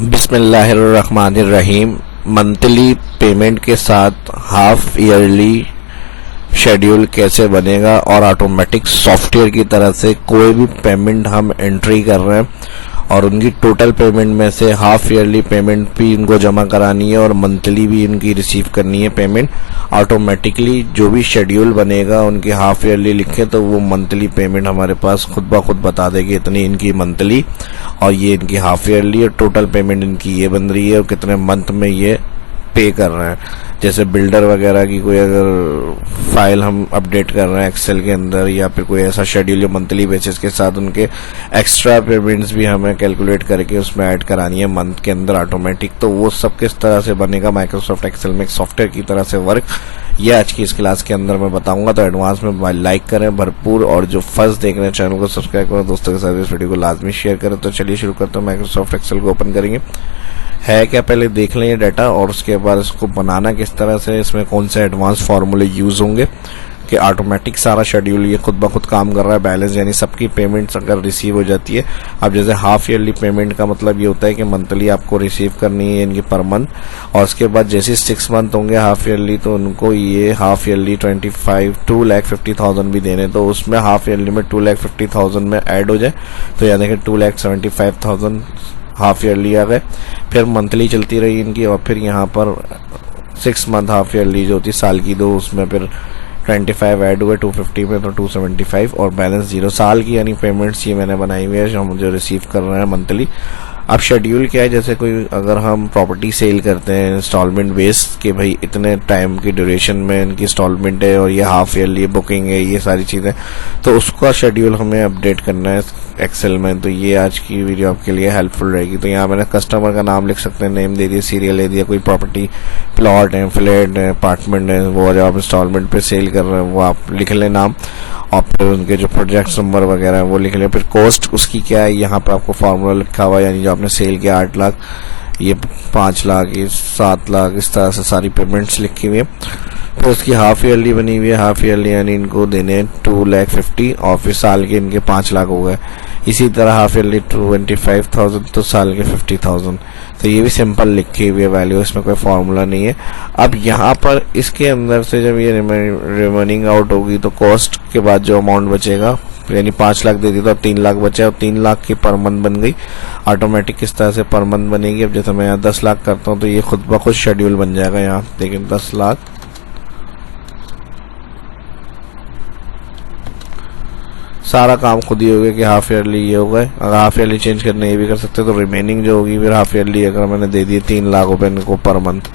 बिस्मिल्लाहिर्रहमानिर्रहीम। Monthly payment के साथ हाफ ईयरली शेड्यूल कैसे बनेगा और ऑटोमेटिक सॉफ्टवेयर की तरह से कोई भी पेमेंट हम एंट्री कर रहे हैं और उनकी टोटल पेमेंट में से हाफ ईयरली पेमेंट भी इनको जमा करानी है और मंथली भी इनकी रिसीव करनी है पेमेंट। ऑटोमेटिकली जो भी शेड्यूल बनेगा उनकी हाफ ईयरली लिखे तो वो मंथली पेमेंट हमारे पास खुद ब खुद बता देगी इतनी इनकी मंथली और ये इनकी हाफ ईयरली और टोटल पेमेंट इनकी ये बन रही है और कितने मंथ में ये पे कर रहे हैं। जैसे बिल्डर वगैरह की कोई अगर फाइल हम अपडेट कर रहे हैं एक्सेल के अंदर या फिर कोई ऐसा शेड्यूल या मंथली बेसिस के साथ उनके एक्स्ट्रा पेमेंट्स भी हमें कैलकुलेट करके उसमें ऐड करानी है मंथ के अंदर ऑटोमेटिक, तो वो सब किस तरह से बनेगा माइक्रोसॉफ्ट एक्सेल में एक सॉफ्टवेयर की तरह से वर्क, ये आज की इस क्लास के अंदर मैं बताऊंगा। तो एडवांस में लाइक करें भरपूर और जो फर्स्ट देख रहे हैं चैनल को सब्सक्राइब करें, दोस्तों के साथ इस वीडियो को लाजमी शेयर करें। तो चलिए शुरू करते हैं। माइक्रोसॉफ्ट एक्सेल को ओपन करेंगे, है क्या पहले देख लें ये डाटा और उसके बाद इसको बनाना किस तरह से, इसमें कौन से एडवांस फार्मूले यूज होंगे कि ऑटोमेटिक सारा शेड्यूल ये खुद ब खुद काम कर रहा है। बैलेंस यानी सबकी पेमेंट्स अगर रिसीव हो जाती है, अब जैसे हाफ ईयरली पेमेंट का मतलब ये होता है कि मंथली आपको रिसीव करनी है इनकी पर मंथ, और उसके बाद जैसे 6 मंथ होंगे हाफ ईयरली तो उनको ये हाफ ईयरली 2,50,000 भी देने, तो उसमें हाफ ईयरली में 2,50,000 में ऐड हो जाए तो याद है कि 2,75,000 हाफ ईयरली आ गए। फिर मंथली चलती रही इनकी और फिर यहाँ पर 6 मंथ हाफ ईयरली जो होती साल की दो, उसमें फिर 25 ऐड हुए 250 में तो 275 और बैलेंस 0 साल की यानी पेमेंट्स ये मैंने बनाई हुई है जो हम जो रिसीव कर रहे हैं मंथली। अब शेड्यूल क्या है, जैसे कोई अगर हम प्रॉपर्टी सेल करते हैं इंस्टॉलमेंट बेस के भाई इतने टाइम की ड्यूरेशन में इनकी इंस्टॉलमेंट है और ये हाफ ईयरली बुकिंग है, ये सारी चीज़ें, तो उसका शेड्यूल हमें अपडेट करना है एक्सेल में। तो ये आज की वीडियो आपके लिए हेल्पफुल रहेगी। तो यहाँ मैंने कस्टमर का नाम लिख सकते हैं, नेम दे दिया, सीरियल दे दिया, कोई प्रॉपर्टी प्लॉट है, फ्लैट है, अपार्टमेंट है, वो जो आप इंस्टॉलमेंट पे सेल कर रहे हैं वो आप लिख लें नाम, और फिर उनके जो प्रोजेक्ट नंबर वगैरह है वो लिख लें। फिर कॉस्ट उसकी क्या है, यहाँ पे आपको फार्मूला लिखा हुआ है, यानी जो आपने सेल किया 8 लाख, ये 5 लाख, ये 7 लाख, इस तरह से सारी पेमेंट्स लिखी हुई है। तो उसकी हाफ ईयरली बनी हुई है, हाफ ईयरली यानी इनको देने 2,50,000 और फिर साल के इनके 5 लाख हो गए। इसी तरह हाफ ईयरली 25,000 तो साल के 50,000, तो ये भी सिंपल लिखी हुई है वैल्यू, इसमें कोई फार्मूला नहीं है। अब यहाँ पर इसके अंदर से जब ये रिमेनिंग आउट होगी तो कॉस्ट के बाद जो अमाउंट बचेगा, यानी 5 लाख दे दी तो अब 3 लाख बचे और 3 लाख की पर मंथ बन गई। ऑटोमेटिक किस तरह से पर मंथ बनेगी, अब जैसे मैं यहाँ 10 लाख करता हूँ तो ये खुद ब खुद शेड्यूल बन जाएगा। यहाँ देखिए 10 लाख, सारा काम खुद ही हो गया कि हाफ ईयरली ये हो गए। अगर हाफ ईयरली चेंज करने ये भी कर सकते तो रिमेनिंग जो होगी फिर हाफ ईयरली अगर मैंने दे दिए 3 लाख रुपए इनको पर मंथ,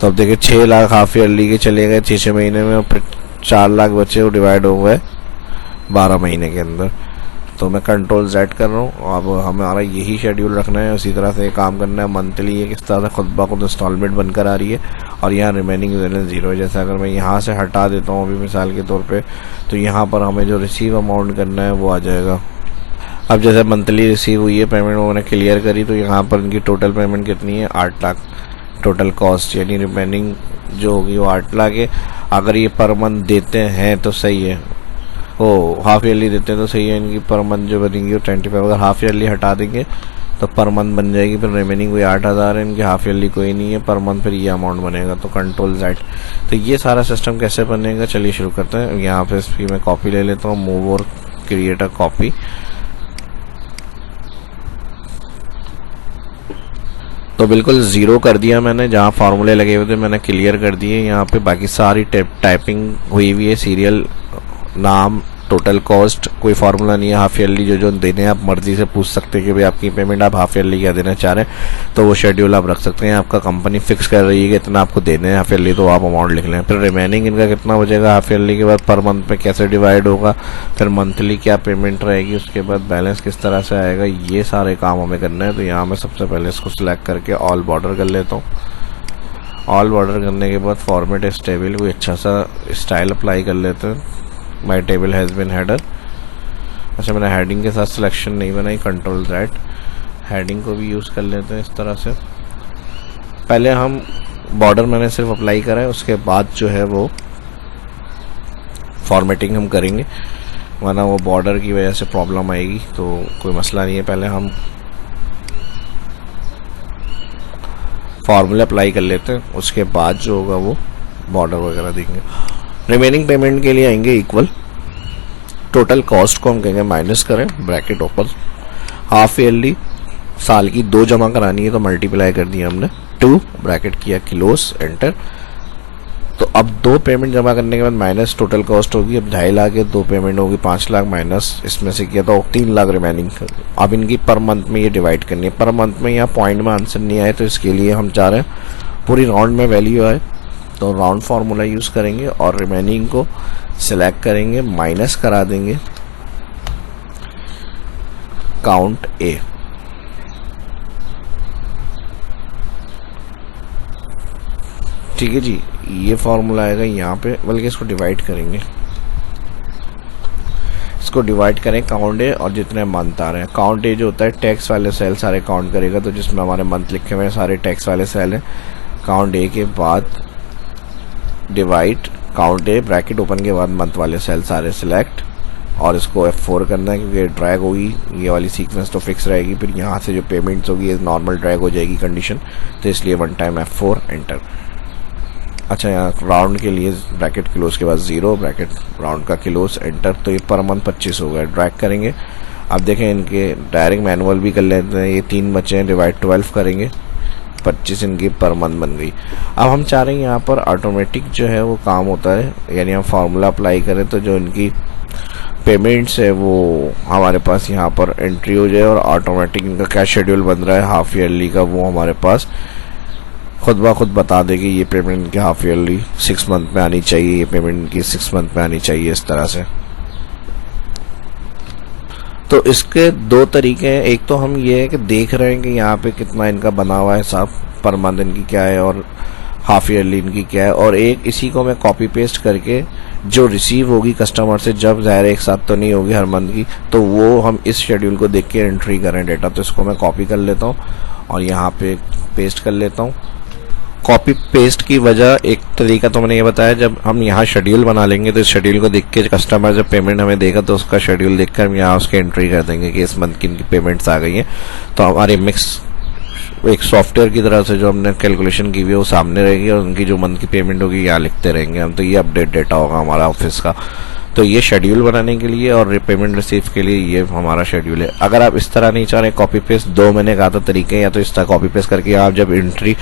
तो अब देखिए 6 लाख हाफ ईयरली के चले गए 6 महीने में और फिर 4 लाख बचे वो डिवाइड हो गए 12 महीने के अंदर। तो मैं कंट्रोल Z कर रहा हूँ। अब हमारा यही शेड्यूल रखना है, उसी तरह से काम करना है मंथली। ये किस तरह से खुद ब खुद इंस्टॉलमेंट बनकर आ रही है और यहाँ रिमेनिंग बैलेंस 0 है। जैसे अगर मैं यहाँ से हटा देता हूँ अभी मिसाल के तौर पे, तो यहाँ पर हमें जो रिसीव अमाउंट करना है वो आ जाएगा। अब जैसे मंथली रिसीव हुई है पेमेंट वो मैंने क्लियर करी, तो यहाँ पर इनकी टोटल पेमेंट कितनी है 8 लाख टोटल कॉस्ट, यानी रिमेनिंग जो होगी वो 8 लाख है। अगर ये पर मंथ देते हैं तो सही है, ओ हाफ ईयरली देते हैं तो सही है, इनकी पर मंथ जो बनेगी वो 25। अगर हाफ ईयरली हटा देंगे तो पर मंथ बन जाएगी, फिर रिमेनिंग कोई 8,000 है, इनकी हाफ ईयरली कोई नहीं है, पर मंथ फिर ये अमाउंट बनेगा। तो कंट्रोल Z। तो ये सारा सिस्टम कैसे बनेगा चलिए शुरू करते हैं। यहाँ पे इसकी मैं कॉपी ले लेता हूँ, मूव और क्रिएट अ कॉपी। तो बिल्कुल 0 कर दिया मैंने, जहाँ फार्मूले लगे हुए थे मैंने क्लियर कर दिए। यहाँ पे बाकी सारी टाइपिंग हुई हुई है, सीरियल, नाम, टोटल कॉस्ट, कोई फार्मूला नहीं है। हाफ ईयरली जो देने हैं आप मर्जी से पूछ सकते हैं कि भाई आपकी पेमेंट आप हाफ ईयरली क्या देना चाह रहे हैं, तो वो शेड्यूल आप रख सकते हैं। आपका कंपनी फिक्स कर रही है कि इतना आपको देने हैं हाफ ईयरली, तो आप अमाउंट लिख लें। फिर रिमेनिंग इनका कितना बचेगा हाफ ईयरली के बाद, पर मंथ में कैसे डिवाइड होगा, फिर मंथली क्या पेमेंट रहेगी, उसके बाद बैलेंस किस तरह से आएगा, ये सारे काम हमें करना है। तो यहाँ मैं सबसे पहले इसको सिलेक्ट करके ऑल बॉर्डर कर लेता हूँ। ऑल बॉर्डर करने के बाद फॉर्मेट इस टेबल कोई अच्छा सा स्टाइल अप्लाई कर लेते हैं। माई टेबल हैज़ बिन हेडर। अच्छा मैंने हेडिंग के साथ सिलेक्शन नहीं बनाई, कंट्रोल Z। हेडिंग को भी यूज़ कर लेते हैं इस तरह से। पहले हम बॉर्डर मैंने सिर्फ अप्लाई करा है, उसके बाद जो है वो फॉर्मेटिंग हम करेंगे, वरना वो बॉर्डर की वजह से प्रॉब्लम आएगी, तो कोई मसला नहीं है। पहले हम फार्मूला अप्लाई कर लेते हैं, उसके बाद जो होगा वो बॉर्डर वगैरह देंगे। रिमेनिंग पेमेंट के लिए आएंगे इक्वल, टोटल कॉस्ट को हम कहेंगे माइनस करें, ब्रैकेट ओपन, हाफ ईयरली साल की 2 जमा करानी है तो मल्टीप्लाई कर दिया हमने 2, ब्रैकेट किया क्लोज, एंटर। तो अब 2 पेमेंट जमा करने के बाद माइनस टोटल कॉस्ट होगी, अब 2.5 लाख है, 2 पेमेंट होगी 5 लाख, माइनस इसमें से किया तो 3 लाख रिमेनिंग। अब इनकी पर मंथ में ये डिवाइड करनी है, पर मंथ में यहाँ पॉइंट में आंसर नहीं आए तो इसके लिए हम चाह रहे हैं पूरी राउंड में वैल्यू आए, तो राउंड फार्मूला यूज़ करेंगे और रिमेनिंग को सिलेक्ट करेंगे, माइनस करा देंगे काउंट ए। ठीक है जी, ये फॉर्मूला आएगा यहाँ पे, बल्कि इसको डिवाइड करेंगे, इसको डिवाइड करें काउंट ए और जितने मंथ आ रहे हैं। काउंट ए जो होता है टैक्स वाले सेल सारे काउंट करेगा, तो जिसमें हमारे मंथ लिखे हुए हैं सारे टैक्स वाले सेल हैं। काउंट ए के बाद डिवाइड काउंट ए, ब्रैकेट ओपन के बाद मंथ वाले सेल सारे सिलेक्ट और इसको F4 करना है, क्योंकि ड्रैग होगी ये वाली सीक्वेंस तो फिक्स रहेगी, फिर यहाँ से जो पेमेंट्स होगी ये नॉर्मल ड्रैग हो जाएगी कंडीशन, तो इसलिए 1 टाइम F4 एंटर। अच्छा, यहाँ राउंड के लिए ब्रैकेट क्लोज के बाद 0, ब्रैकेट राउंड का क्लोज, एंटर। तो ये पर मंथ 25 हो गया, ड्रैग करेंगे। अब देखें इनके डायरेक्ट मैनुअल भी कर लेते हैं, ये 3 बचे हैं, डिवाइड 12 करेंगे, 25 इनकी पर मंथ बन गई। अब हम चाह रहे हैं यहाँ पर ऑटोमेटिक जो है वो काम होता है, यानी हम फार्मूला अप्लाई करें तो जो इनकी पेमेंट्स है वो हमारे पास यहाँ पर एंट्री हो जाए और ऑटोमेटिक इनका क्या शेड्यूल बन रहा है हाफ ईयरली का वो हमारे पास खुद ब खुद बता देगी। ये पेमेंट की हाफ ईयरली 6 मंथ में आनी चाहिए, ये पेमेंट की 6 मंथ में आनी चाहिए, इस तरह से। तो इसके 2 तरीके हैं, एक तो हम ये है कि देख रहे हैं कि यहाँ पे कितना इनका बना हुआ है हिसाब, पर मंथ इनकी क्या है और हाफ ईयरली इनकी क्या है, और एक इसी को मैं कॉपी पेस्ट करके जो रिसीव होगी कस्टमर से, जब ज़ाहिर एक साथ तो नहीं होगी हर मंथ की, तो वो हम इस शेड्यूल को देख के एंट्री करें डेटा। तो इसको मैं कॉपी कर लेता हूँ और यहाँ पे पेस्ट कर लेता हूँ। कॉपी पेस्ट की वजह एक तरीका तो मैंने ये बताया, जब हम यहाँ शेड्यूल बना लेंगे तो इस शेड्यूल को देख के कस्टमर जब पेमेंट हमें देगा तो उसका शेड्यूल देखकर हम यहाँ उसके एंट्री कर देंगे कि इस मंथ की इनकी पेमेंट्स आ गई हैं। तो हमारी मिक्स एक सॉफ्टवेयर की तरह से जो हमने कैलकुलेशन की हुई है वो सामने रहेगी और उनकी जो मंथ की पेमेंट होगी यहाँ लिखते रहेंगे हम। तो ये अपडेट डेटा होगा हमारा ऑफिस का। तो ये शेड्यूल बनाने के लिए और पेमेंट रिसीव के लिए ये हमारा शेड्यूल है। अगर आप इस तरह नहीं चाह रहे कॉपी पेस्ट, 2 मैंने कहा था तरीके, या तो इस तरह कॉपी पेस्ट करके आप जब एंट्री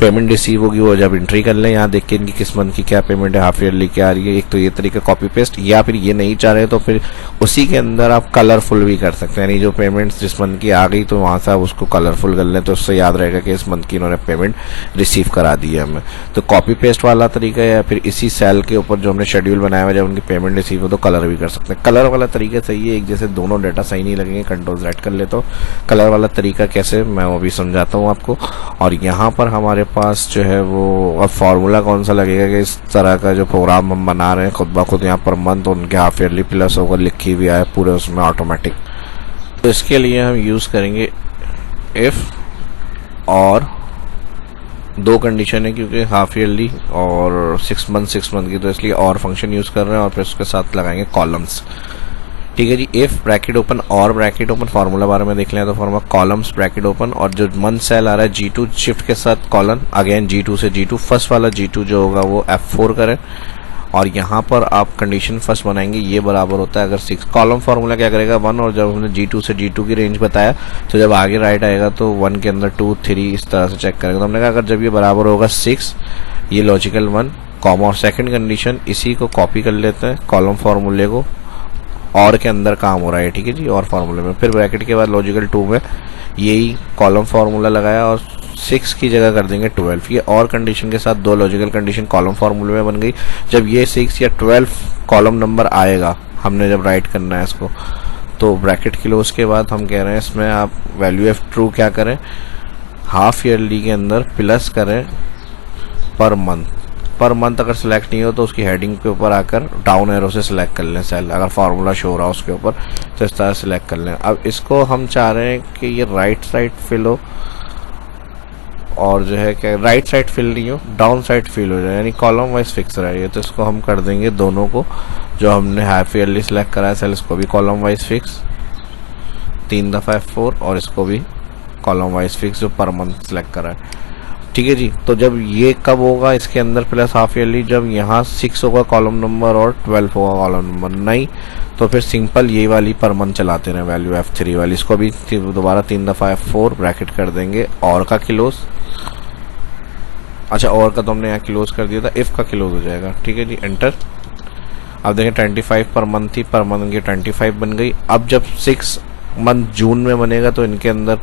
पेमेंट रिसीव होगी वो जब एंट्री कर लें, यहाँ देख के इनकी किस मंथ की क्या पेमेंट है, हाफ ईयरली क्या आ रही है, एक तो ये तरीका कॉपी पेस्ट। या फिर ये नहीं चाह रहे तो फिर उसी के अंदर आप कलरफुल भी कर सकते हैं, यानी जो पेमेंट्स जिस मंथ की आ गई तो वहाँ से आप उसको कलरफुल कर लें, तो उससे याद रहेगा कि इस मंथ की इन्होंने पेमेंट रिसीव करा दी है हमें। तो कॉपी पेस्ट वाला तरीका, या फिर इसी सेल के ऊपर जो हमने शेड्यूल बनाया हुआ जब उनकी पेमेंट रिसीव हो तो कलर भी कर सकते हैं। कलर वाला तरीका सही है, एक जैसे दोनों डाटा सही नहीं लगेंगे, कंट्रोल-Z कर लेता हूँ। कलर वाला तरीका कैसे मैं वो भी समझाता हूँ आपको। और यहाँ पर हमारे पास जो है वो अब फार्मूला कौन सा लगेगा कि इस तरह का जो प्रोग्राम हम बना रहे हैं खुद ब खुद यहाँ पर मंथ उनके हाफ ईयरली प्लस होकर लिखी हुई है पूरे उसमें ऑटोमेटिक। तो इसके लिए हम यूज़ करेंगे इफ़ और 2 कंडीशन है, क्योंकि हाफ ईयरली और 6 मंथ की, तो इसलिए और फंक्शन यूज़ कर रहे हैं और फिर उसके साथ लगाएंगे कॉलम्स। ठीक है जी, इफ़ ब्रैकेट ओपन और ब्रैकेट ओपन, फार्मूला बारे में देख लें तो फार्मूला कॉलम्स ब्रैकेट ओपन, और जो मंथ सेल आ रहा है G2 शिफ्ट के साथ कॉलन, अगेन G2 से G2, फर्स्ट वाला G2 जो होगा वो F4 करें और यहाँ पर आप कंडीशन फर्स्ट बनाएंगे, ये बराबर होता है अगर 6, कॉलम फार्मूला क्या करेगा 1, और जब हमने G2 से G2 की रेंज बताया तो जब आगे राइट आएगा तो 1 के अंदर 2 3 इस तरह से चेक करेगा। तो हमने कहा अगर जब ये बराबर होगा 6, ये लॉजिकल 1 कॉमा, और सेकंड कंडीशन इसी को कॉपी कर लेते हैं कॉलम फार्मूले को, और के अंदर काम हो रहा है, ठीक है जी, और फार्मूले में, फिर ब्रैकेट के बाद लॉजिकल 2 में यही कॉलम फार्मूला लगाया और 6 की जगह कर देंगे 12। ये और कंडीशन के साथ 2 लॉजिकल कंडीशन कॉलम फार्मूले में बन गई। जब ये 6 या 12 कॉलम नंबर आएगा, हमने जब राइट करना है इसको, तो ब्रैकेट क्लोज के बाद हम कह रहे हैं इसमें आप वैल्यू ऑफ ट्रू क्या करें, हाफ ईयरली के अंदर प्लस करें पर मंथ। पर मंथ अगर सिलेक्ट नहीं हो तो उसकी हेडिंग के ऊपर आकर डाउन एरो से सिलेक्ट कर लें सेल, अगर फार्मूला शो हो रहा है उसके ऊपर तो इस तरह सिलेक्ट कर लें। अब इसको हम चाह रहे हैं कि ये राइट साइड फिल हो और जो है कि राइट साइड फिल नहीं हो, डाउन साइड फिल हो जाए, यानी कॉलम वाइज फिक्स रहे। तो इसको हम कर देंगे दोनों को, जो हमने हाफ ईयरली सिलेक्ट करा है सेल इसको भी कॉलम वाइज फिक्स 3 दफ़ा F4, और इसको भी कॉलम वाइज फिक्स जो पर मंथ सिलेक्ट करा है। ठीक है जी। तो जब ये कब होगा इसके अंदर प्लस हाफ ईयरली, जब यहाँ 6 होगा कॉलम नंबर और 12 होगा कॉलम नंबर। नहीं तो फिर सिंपल ये वाली पर मंथ चलाते रहे वैल्यू F3 वाली। इसको भी दोबारा 3 दफ़ा F4 ब्रैकेट कर देंगे और का क्लोज। अच्छा, और का तो हमने यहाँ क्लोज कर दिया था, इफ़ का क्लोज हो जाएगा। ठीक है जी, एंटर। अब देखें 25 पर मंथ थी, पर मंथ की 25 बन गई। अब जब 6 मंथ जून में बनेगा तो इनके अंदर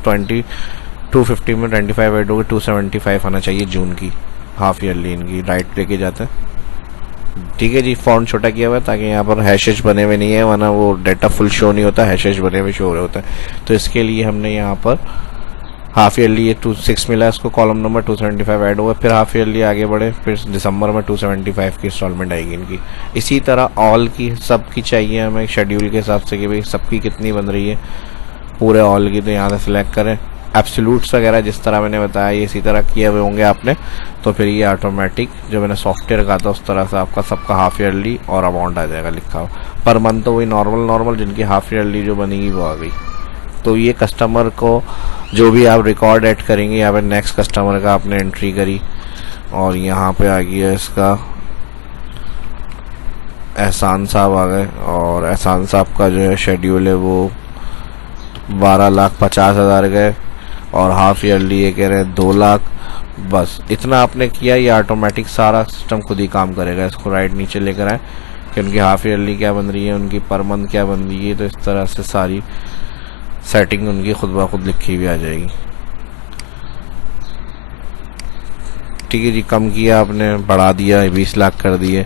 250 में 25 ऐड होगी, 275 आना चाहिए जून की हाफ ईयरली इनकी। राइट लेके जाते हैं। ठीक है जी, फॉन्ट छोटा किया हुआ है ताकि यहाँ पर हैशेज बने हुए नहीं है, वरना वो डाटा फुल शो नहीं होता, हैशेज बने हुए शो हो रहे होता है। तो इसके लिए हमने यहाँ पर हाफ ईयरली ये 26 मिला, इसको कॉलम नंबर 275 ऐड हुआ। फिर हाफ ईयरली आगे बढ़े, फिर दिसंबर में 275 की इंस्टॉलमेंट आएगी इनकी। इसी तरह ऑल की सब की चाहिए हमें शेड्यूल के हिसाब से कि भाई सबकी कितनी बन रही है पूरे ऑल की। तो यहाँ से सिलेक्ट करें। एब्सोल्यूट्स वगैरह जिस तरह मैंने बताया ये इसी तरह किए हुए होंगे आपने, तो फिर ये ऑटोमेटिक जो मैंने सॉफ्टवेयर कहा था उस तरह से आपका सबका हाफ ईयरली और अमाउंट आ जाएगा लिखा हुआ। पर मंथ तो वही नॉर्मल जिनकी हाफ ईयरली जो बनेगी वो आ गई। तो ये कस्टमर को जो भी आप रिकॉर्ड ऐड करेंगे, यहाँ पे नेक्स्ट कस्टमर का आपने एंट्री करी और यहाँ पे आ गया इसका एहसान साहब आ गए, और एहसान साहब का जो है शेड्यूल है वो 12,50,000 गए, और हाफ ईयरली ये कह रहे हैं 2 लाख। बस इतना आपने किया, ये ऑटोमेटिक सारा सिस्टम खुद ही काम करेगा। इसको राइट नीचे लेकर आए कि उनकी हाफ ईयरली क्या बन रही है, उनकी पर मंथ क्या बन रही है। तो इस तरह से सारी सेटिंग उनकी खुद ब खुद लिखी हुई आ जाएगी। ठीक है जी, कम किया आपने, बढ़ा दिया, 20 लाख कर दिए।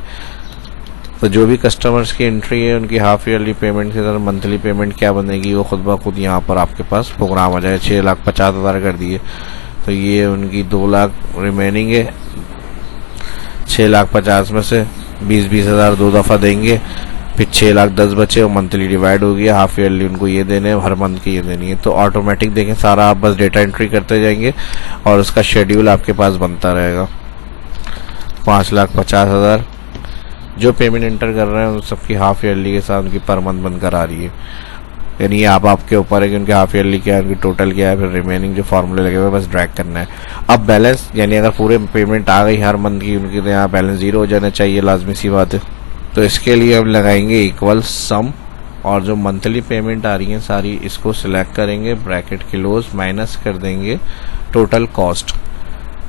तो जो भी कस्टमर्स की एंट्री है उनकी हाफ ईयरली पेमेंट के साथ मंथली पेमेंट क्या बनेगी वो खुद ब खुद यहाँ पर आपके पास प्रोग्राम आ जाए। 6,50,000 कर दिए तो ये उनकी 2 लाख रिमेनिंग है। 6,50,000 में से 20,000 2 दफ़ा देंगे, फिर 6,10,000 बचे और मंथली डिवाइड हो गया। हाफ ईयरली उनको ये देने हैं, हर मंथ की ये देनी है। तो ऑटोमेटिक देखें सारा आप बस डेटा एंट्री करते जाएंगे और उसका शेड्यूल आपके पास बनता रहेगा। 5,50,000 जो पेमेंट एंटर कर रहे हैं उन सबकी हाफ ईयरली के साथ उनकी पर मंथ बनकर आ रही है। यानी आप आपके ऊपर है कि उनकी हाफ ईयरली क्या है, उनकी टोटल क्या है, फिर रिमेनिंग जो फॉर्मूले लगे हुए बस ड्रैग करना है। अब बैलेंस यानी अगर पूरे पेमेंट आ गई हर मंथ की उनकी, तो यहाँ बैलेंस 0 हो जाना चाहिए, लाजमी सी बात है। तो इसके लिए हम लगाएंगे इक्वल सम, और जो मंथली पेमेंट आ रही है सारी इसको सिलेक्ट करेंगे, ब्रैकेट क्लोज, माइनस कर देंगे टोटल कॉस्ट।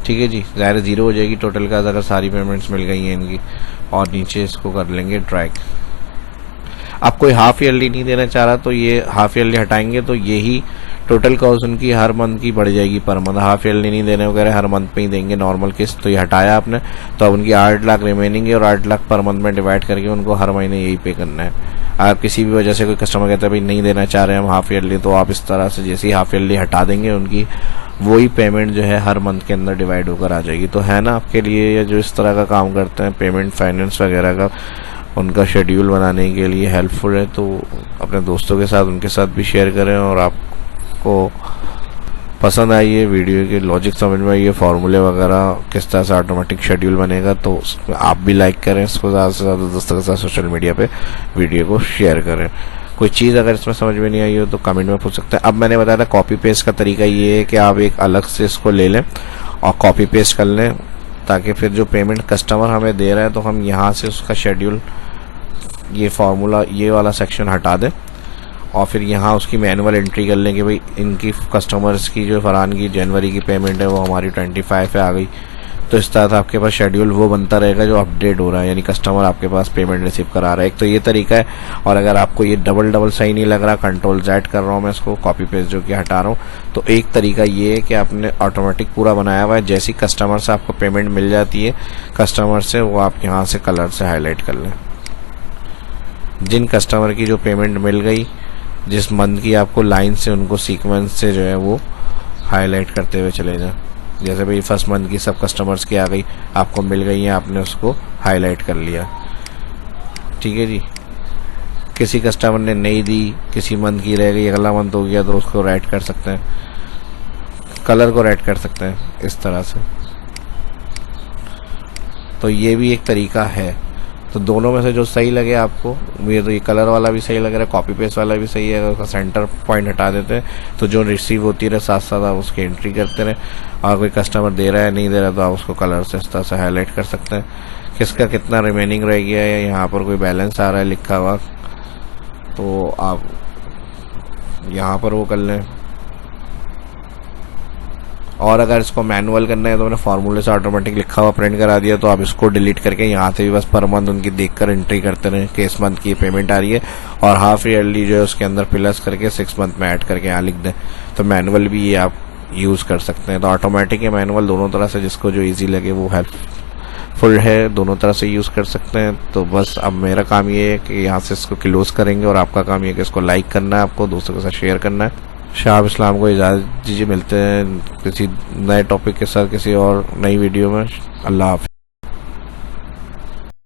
ठीक है जी, ज़ाहिर 0 हो जाएगी टोटल का अगर सारी पेमेंट्स मिल गई हैं इनकी, और नीचे इसको कर लेंगे ड्रैग। आप कोई हाफ ईयरली नहीं देना चाह रहा तो ये हाफ ईयरली हटाएंगे तो यही टोटल कॉस्ट उनकी हर मंथ की बढ़ जाएगी पर मंथ। हाफ ईयरली नहीं देने वगैरह, हर मंथ पे ही देंगे नॉर्मल किस्त। तो ये हटाया आपने तो अब उनकी 8 लाख रिमेनिंग है और 8 लाख पर मंथ में डिवाइड करके उनको हर महीने यही पे करना है। अगर किसी भी वजह से कोई कस्टमर कहता है भाई नहीं देना चाह रहे हैं हम हाफ ईयरली, तो आप इस तरह से जैसे ही हाफ ईयरली हटा देंगे उनकी वही पेमेंट जो है हर मंथ के अंदर डिवाइड होकर आ जाएगी। तो है ना आपके लिए या जो इस तरह का काम करते हैं पेमेंट फाइनेंस वगैरह का, उनका शेड्यूल बनाने के लिए हेल्पफुल है। तो अपने दोस्तों के साथ उनके साथ भी शेयर करें, और आपको पसंद आई ये वीडियो के लॉजिक समझ में आई, फार्मूले वगैरह किस तरह से ऑटोमेटिक शेड्यूल बनेगा, तो आप भी लाइक करें इसको, ज़्यादा से ज़्यादा दोस्तों के साथ सोशल मीडिया पे वीडियो को शेयर करें। कोई चीज़ अगर इसमें समझ में नहीं आई हो तो कमेंट में पूछ सकते हैं। अब मैंने बताया था कॉपी पेस्ट का तरीका ये है कि आप एक अलग से इसको ले लें और कॉपी पेस्ट कर लें, ताकि फिर जो पेमेंट कस्टमर हमें दे रहा है तो हम यहाँ से उसका शेड्यूल, ये फार्मूला, ये वाला सेक्शन हटा दें और फिर यहाँ उसकी मैनुअल एंट्री कर लें कि भाई इनकी कस्टमर्स की जो फरहान की जनवरी की पेमेंट है वो हमारी 25 पे आ गई। तो इस तरह से आपके पास शेड्यूल वो बनता रहेगा जो अपडेट हो रहा है, यानी कस्टमर आपके पास पेमेंट रिसीव करा रहा है। एक तो ये तरीका है, और अगर आपको ये डबल सही नहीं लग रहा, Ctrl+Z कर रहा हूँ मैं इसको, कॉपी पेस्ट जो कि हटा रहा हूँ, तो एक तरीका ये है कि आपने ऑटोमेटिक पूरा बनाया हुआ है। जैसी कस्टमर से आपको पेमेंट मिल जाती है कस्टमर से, वो आप यहाँ से कलर से हाईलाइट कर लें। जिन कस्टमर की जो पेमेंट मिल गई जिस मंथ की, आपको लाइन से उनको सीक्वेंस से जो है वो हाईलाइट करते हुए चले जाएं। जैसे भाई फर्स्ट मंथ की सब कस्टमर्स की आ गई, आपको मिल गई है, आपने उसको हाईलाइट कर लिया। ठीक है जी, किसी कस्टमर ने नहीं दी, किसी मंथ की रह गई, अगला मंथ हो गया, तो उसको रेड कर सकते हैं, कलर को रेड कर सकते हैं इस तरह से। तो ये भी एक तरीका है। तो दोनों में से जो सही लगे आपको, मुझे तो ये कलर वाला भी सही लग रहा है, कॉपी पेस्ट वाला भी सही है, अगर उसका सेंटर पॉइंट हटा देते हैं तो जो रिसीव होती रहे साथ साथ आप उसकी एंट्री करते रहे। और कोई कस्टमर दे रहा है नहीं दे रहा तो आप उसको कलर से इस तरह से हाईलाइट कर सकते हैं, किसका कितना रिमेनिंग रह गया है, यहाँ पर कोई बैलेंस आ रहा है लिखा हुआ तो आप यहाँ पर वो कर लें। और अगर इसको मैनुअल करना है तो मैंने फार्मूले से ऑटोमेटिक लिखा हुआ प्रिंट करा दिया, तो आप इसको डिलीट करके यहाँ से भी बस पर मंथ उनकी देखकर एंट्री करते रहें कि इस मंथ की पेमेंट आ रही है, और हाफ ईयरली जो है उसके अंदर प्लस करके 6 मंथ में ऐड करके यहाँ लिख दें। तो मैनुअल भी ये आप यूज़ कर सकते हैं। तो ऑटोमेटिक या मैनुअल दोनों तरह से जिसको जो ईजी लगे वो हेल्पफुल है, दोनों तरह से यूज़ कर सकते हैं। तो बस अब मेरा काम ये है कि यहाँ से इसको क्लोज करेंगे, और आपका काम ये है कि इसको लाइक करना है, आपको दोस्तों के साथ शेयर करना है। शाह इस्लाम को इजाज़त दीजिए, मिलते हैं किसी नए टॉपिक के साथ किसी और नई वीडियो में। अल्लाह हाफ़िज़।